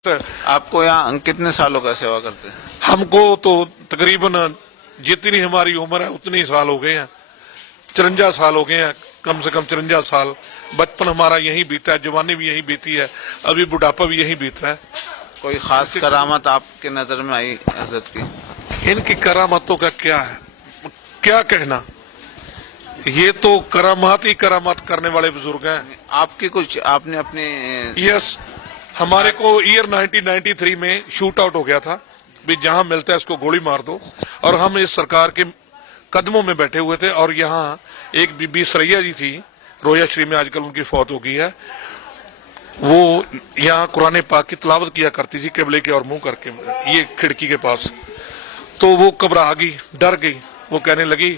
आपको यहाँ कितने सालों का सेवा करते हैं? हमको तो तकरीबन जितनी हमारी उम्र है उतने ही साल हो गए हैं। 53 साल हो गए हैं, कम से कम 53 साल। बचपन हमारा यहीं बीता है, जवानी भी यहीं बीती है, अभी बुढ़ापा भी यहीं बीत रहा है। कोई खास करामत आपके नजर में आई हजरत की? इनकी करामतों का क्या है, क्या कहना। ये तो करामात ही करामात करने वाले बुजुर्ग हैं। आपकी कुछ आपने अपने यस, हमारे को ईयर 1993 में शूट आउट हो गया था, भी जहां मिलता है उसको गोली मार दो, और हम इस सरकार के कदमों में बैठे हुए थे। और यहाँ एक बीबी सरैया जी थी, रोया श्री में आजकल उनकी फौत हो गई है, वो यहाँ कुरान पाक की तिलावत किया करती थी किबले के और मुंह करके, ये खिड़की के पास। तो वो घबरा गई, डर गई, वो कहने लगी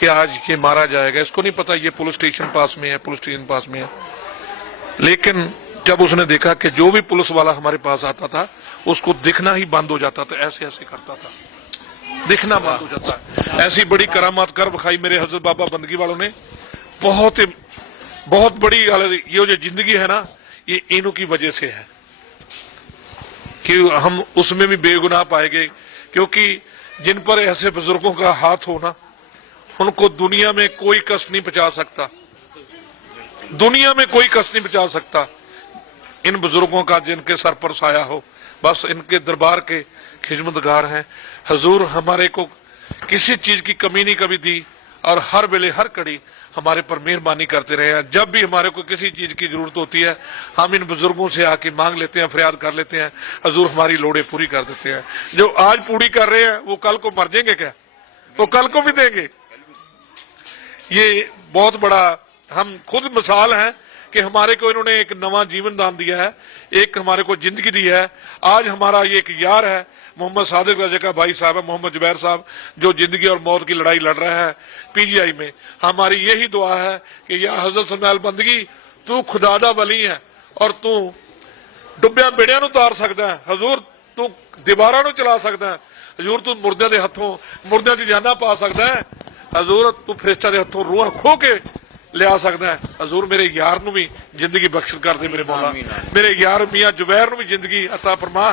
कि आज ये मारा जाएगा। इसको नहीं पता ये पुलिस स्टेशन पास में है, पुलिस स्टेशन पास में है। लेकिन जब उसने देखा कि जो भी पुलिस वाला हमारे पास आता था उसको दिखना ही बंद हो जाता था, ऐसे ऐसे करता था, दिखना बंद हो जाता है। ऐसी बड़ी करामात कर बखाई मेरे हजरत बाबा बंदगी वालों ने। बहुत बड़ी ये जो जिंदगी है ना, ये इन्हों की वजह से है कि हम उसमें भी बेगुनाह पाएंगे। क्योंकि जिन पर ऐसे बुजुर्गों का हाथ हो ना, उनको दुनिया में कोई कष्ट नहीं पहुंचा सकता, दुनिया में कोई कष्ट नहीं पहुंचा सकता। इन बुजुर्गों का जिनके सर पर साया हो, बस इनके दरबार के खिदमतगार हैं। हजूर हमारे को किसी चीज की कमी नहीं कभी दी, और हर वेले हर कड़ी हमारे पर मेहरबानी करते रहे हैं। जब भी हमारे को किसी चीज की जरूरत होती है, हम इन बुजुर्गों से आके मांग लेते हैं, फरियाद कर लेते हैं, हजूर हमारी लोड़े पूरी कर देते हैं। जो आज पूरी कर रहे हैं वो कल को मर जाएंगे क्या? वो कल को भी देंगे। ये बहुत बड़ा हम खुद मिसाल हैं कि हमारे को इन्होंने एक नवा जीवन दान दिया है, एक हमारे को जिंदगी दी है। आज हमारा ये एक यार है मोहम्मद सादिक रजा का भाई साहब है, मोहम्मद जुबैर साहब, जो जिंदगी और मौत की लड़ाई लड़ रहा है पीजीआई में। हमारी यही दुआ है कि या हजरत समैल बंदगी, तू खुदादा वली है और तू डुब्बिया बेड़िया नूं तार सकदा है। हजूर तू दीवारां नूं चला सकदा है। हजूर तू मुर्दियां दे हत्थों मुर्दियां दी जाना पा सकदा है। हजूर तू फरिश्ता दे हत्थों रूहां खो के लिया सकदा है। हजूर मेरे यार नूं भी जिंदगी बख्शिश कर दे मेरे मौला। मेरे यार मियां जुबैर नूं भी जिंदगी अता फरमा,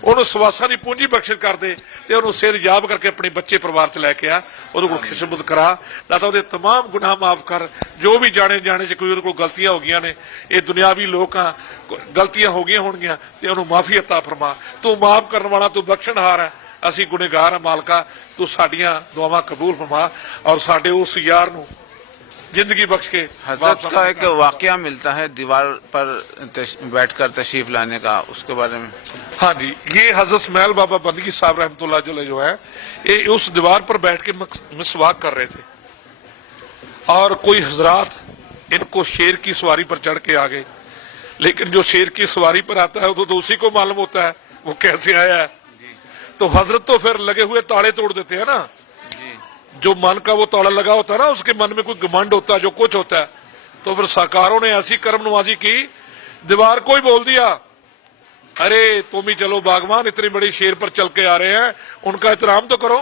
ਉਹਨੂੰ ਸਵਾਸਾਂ ਦੀ ਪੂੰਜੀ ਬਖਸ਼ਿਸ਼ ਕਰ ਦੇ ਤੇ ਉਹਨੂੰ ਸਿਹਤਯਾਬ ਕਰਕੇ ਆਪਣੇ ਬੱਚੇ ਪਰਿਵਾਰ ਚ ਲੈ ਕੇ ਆ, ਉਹਦੇ ਕੋਲ ਖਿਦਮਤ ਕਰਾ। ਦਾਤਾ ਉਹਦੇ तमाम ਗੁਨਾਹ ਮਾਫ ਕਰ, ਜੋ ਵੀ ਜਾਣੇ ਚ ਕੋਈ ਉਹਦੇ ਕੋਲ ਗਲਤੀਆਂ ਹੋ ਗਈਆਂ ਨੇ, ਇਹ ਦੁਨਿਆਵੀ ਲੋਕ ਆ, ਗਲਤੀਆਂ ਹੋ ਗਈਆਂ ਹੋਣਗੀਆਂ, ਤੇ ਉਹਨੂੰ ਮਾਫੀ ਅਤਾ ਫਰਮਾ। ਤੂੰ ਮਾਫ ਕਰਨ ਵਾਲਾ, ਤੂੰ ਬਖਸ਼ਣਹਾਰ ਹੈ। ਅਸੀਂ ਗੁਨਾਹਗਾਰ ਹਾਂ ਮਾਲਕਾ, ਤੂੰ ਸਾਡੀਆਂ ਦੁਆਵਾਂ ਕਬੂਲ ਫਰਮਾ और ਸਾਡੇ ਉਸ ਯਾਰ ਨੂੰ जिंदगी बख्श के। हजरत का एक वाकया मिलता है दीवार पर बैठकर तशरीफ लाने का, उसके बारे में। हाँ जी, ये हजरत स्मैल बाबा बंदगी साहब रहमतुल्लाह अलैह जो है, ये उस दीवार पर बैठ के मिसवाक कर रहे थे, और कोई हजरात इनको शेर की सवारी पर चढ़ के आ गए। लेकिन जो शेर की सवारी पर आता है तो उसी को मालूम होता है वो कैसे आया है। तो हजरत तो फिर लगे हुए ताले तोड़ देते हैं ना, जो मन का वो ताला लगा होता है ना, उसके मन में कोई घमंड होता है, जो कुछ होता है। तो फिर साकारों ने ऐसी कर्म नवाजी की, दीवार को ही बोल दिया, अरे तुम ही चलो बागवान, इतनी बड़ी शेर पर चल के आ रहे हैं, उनका एहतराम तो करो।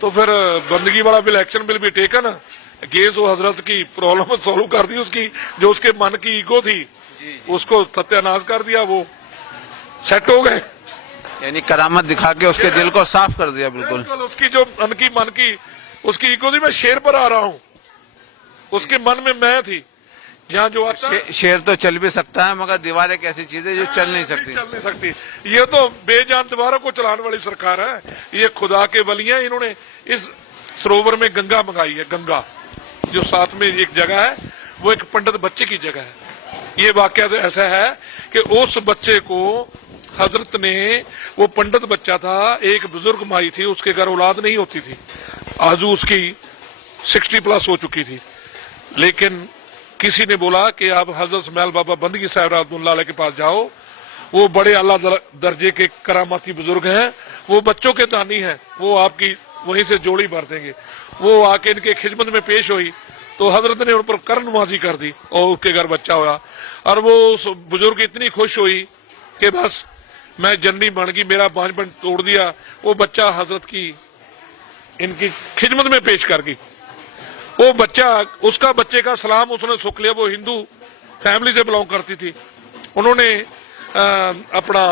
तो फिर बंदगी वाला बिल, एक्शन बिल भी टेकन अगेंस्ट वो हजरत की प्रॉब्लम सॉल्व कर दी। उसकी जो उसके मन की ईगो थी उसको सत्यानाश कर दिया, वो सेट हो गए। यानी करामत दिखा के उसके दिल को साफ कर दिया। बिल्कुल उसकी जो मन की उसकी इको थी, मैं शेर पर आ रहा हूँ, उसके मन में मैं थी। यहाँ जो आता शेर तो चल भी सकता है, मगर दीवार एक ऐसी चीज है जो चल नहीं सकती। ये तो बेजान दीवारों को चलाने वाली सरकार है। ये खुदा के वली हैं। इन्होंने इस सरोवर में गंगा मंगाई है। गंगा जो साथ में एक जगह है, वो एक पंडित बच्चे की जगह है। ये वाकया तो ऐसा है कि उस बच्चे को हजरत ने, वो पंडित बच्चा था, एक बुजुर्ग माई थी, उसके घर औलाद नहीं होती थी, आजू उसकी 60+ हो चुकी थी। लेकिन किसी ने बोला कि आप हजरत स्मैल बाबा बंदगी साहब रहमतुल्लाह अलैह के पास जाओ, वो बड़े आला दर्जे के करामाती बुजुर्ग हैं, वो बच्चों के दानी हैं, वो आपकी वहीं से जोड़ी भर देंगे। वो आके इनके खिदमत में पेश हुई तो हजरत ने उन पर कर नवाजी कर दी और उसके घर बच्चा हुआ। और वो उस बुजुर्ग इतनी खुश हुई कि बस मैं जननी बन गई, मेरा बांझपन तोड़ दिया। वो बच्चा हजरत की इनकी खिदमत में पेश कर गई। वो बच्चा, उसका बच्चे का सलाम उसने सुख लिया। वो हिंदू फैमिली से बिलोंग करती थी। उन्होंने अपना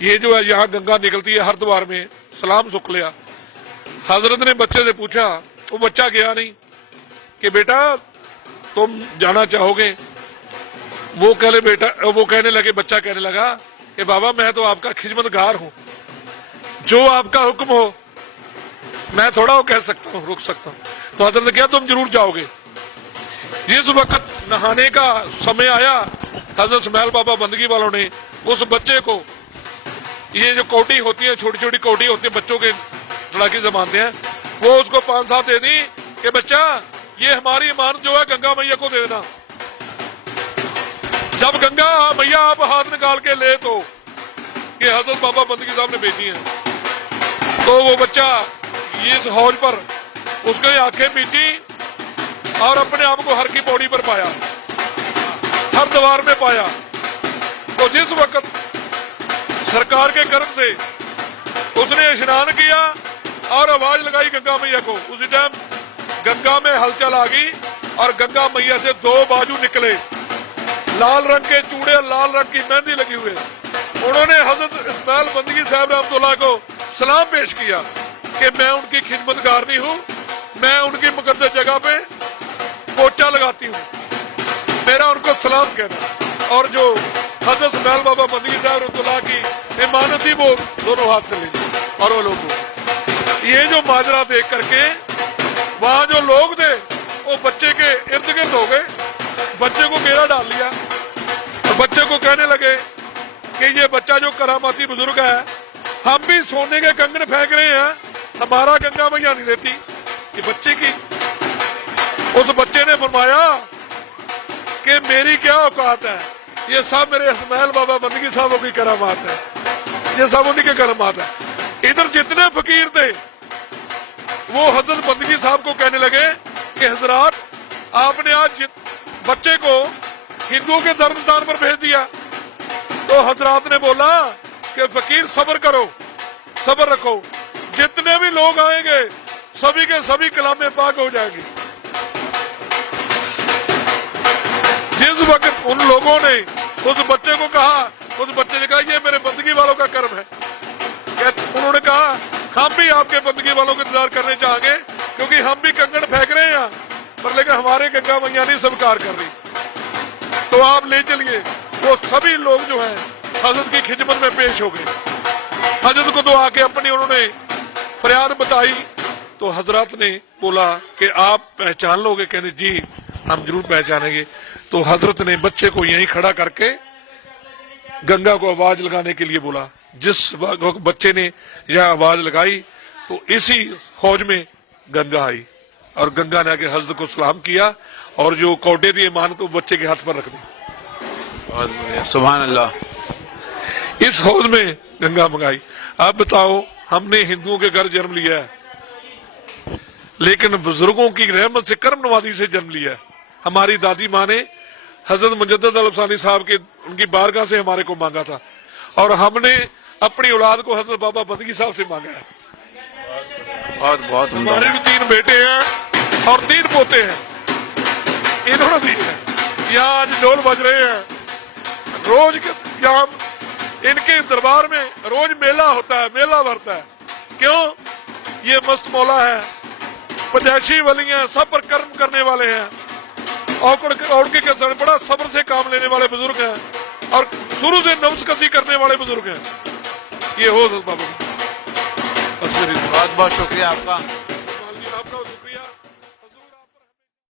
ये जो है यहाँ गंगा निकलती है हरिद्वार में, सलाम सुख लिया। हजरत ने बच्चे से पूछा, वो बच्चा गया नहीं, कि बेटा तुम जाना चाहोगे? वो कहने लगे, बच्चा कहने लगा कि बाबा मैं तो आपका खिदमतगार हूं, जो आपका हुक्म हो, मैं थोड़ा वो कह सकता हूँ, रुक सकता हूँ। तो हजरत ने कहा तुम जरूर जाओगे। जिस वक्त नहाने का समय आया, हजरत इस्माइल बाबा बंदगी वालों ने उस बच्चे को, ये जो कोटी होती है, छोटी छोटी कोटी होती है, बच्चों के लड़ाकी जमानते हैं, वो उसको 5-7 दे दी कि बच्चा ये हमारी इमानत जो है गंगा मैया को दे देना। जब गंगा मैया आप हाथ निकाल के ले तो कि हजरत बाबा बंदगी साहब ने भेजी है, तो वो बच्चा इस हौज पर उसके आंखें मीची और अपने आप को हर की पौड़ी पर पाया, हर द्वार में पाया। तो जिस वक्त सरकार के कर्म से उसने स्नान किया और आवाज लगाई गंगा मैया को, उसी टाइम गंगा में हलचल आ गई और गंगा मैया से 2 बाजू निकले, लाल रंग के चूड़े, लाल रंग की मेहंदी लगी हुए। उन्होंने हजरत इस्माइल बंदगी साहब रहमतुल्लाह को सलाम पेश किया कि मैं उनकी खिदमतगार नहीं हूं, मैं उनकी मुकद्दस जगह पे पोचा लगाती हूँ, मेरा उनको सलाम कहना। और जो हजरत इस्माइल बाबा बंदगी साहब रहमतुल्लाह की इमानत थी वो दोनों हाथ से ले ली। और वो लोग ये जो माजरा देख करके वहां जो लोग थे वो बच्चे के इर्द गिर्द हो गए, बच्चे को घेरा डाल लिया और बच्चे को कहने लगे कि ये बच्चा जो करामाती बुजुर्ग है, हम भी सोने के कंगन फेंक रहे हैं, हमारा गंगा मैया नहीं देती, ये बच्चे की। उस बच्चे ने फरमाया कि मेरी क्या औकात है, ये सब मेरे इस्माइल बाबा बंदगी साहब की करामात है, ये सब उन्हीं के करामात है। इधर जितने फकीर थे वो हजरत बंदगी साहब को कहने लगे कि हजरात आपने आज बच्चे को हिंदुओं के धर्मस्थान पर भेज दिया। तो हजरात ने बोला कि फकीर सब्र करो, सब्र रखो, जितने भी लोग आएंगे सभी के सभी कलामे पाक हो जाएंगे। जिस वक्त उन लोगों ने उस बच्चे को कहा, उस बच्चे ने कहा ये मेरे बंदगी वालों का कर्म है। उन्होंने कहा हम भी आपके बंदगी वालों का इंतजार करने चाहेंगे, क्योंकि हम भी कंगन फेंक रहे हैं पर लेकिन हमारे गंगा मैया नहीं स्वीकार कर रही, तो आप ले चलिए। वो सभी लोग जो हैं हजरत की खिदमत में पेश हो गए। हजरत को तो आके अपनी उन्होंने फरियाद बताई, तो हजरत ने बोला कि आप पहचान लोगे? कहने जी हम जरूर पहचानेंगे। तो हजरत ने बच्चे को यहीं खड़ा करके गंगा को आवाज लगाने के लिए बोला। जिस बच्चे ने यह आवाज लगाई तो इसी हौज में गंगा आई और गंगा ने आके हजरत को सलाम किया और जो कौडे थी इमानत वो बच्चे के हाथ पर रख दी। बहुत बढ़िया, सुभान अल्लाह। इस हौज में गंगा मंगाई। आप बताओ, हमने हिंदुओं के घर जन्म लिया है, लेकिन बुजुर्गों की रहमत से, कर्म नवाजी से जन्म लिया है। हमारी दादी माँ ने हजरत मुजद्दद अल-अफसानी साहब के उनकी बारगाह से हमारे को मांगा था और हमने अपनी औलाद को हजरत बाबा बंदगी साहब से मांगा है। बहुत बहुत हमारे भी 3 बेटे हैं और 3 पोते हैं, इन्होंने दी है। यहाँ आज ढोल बज रहे हैं, रोज यहाँ इनके दरबार में रोज मेला होता है, मेला भरता है। क्यों? ये मस्त मौला है, पजैशी वली हैं, सब पर कर्म करने वाले हैं, और के बड़ा सब्र से काम लेने वाले बुजुर्ग हैं और शुरू से नफ्सकशी करने वाले बुजुर्ग हैं। ये हो बाबा, बहुत बहुत शुक्रिया आपका। आपका शुक्रिया।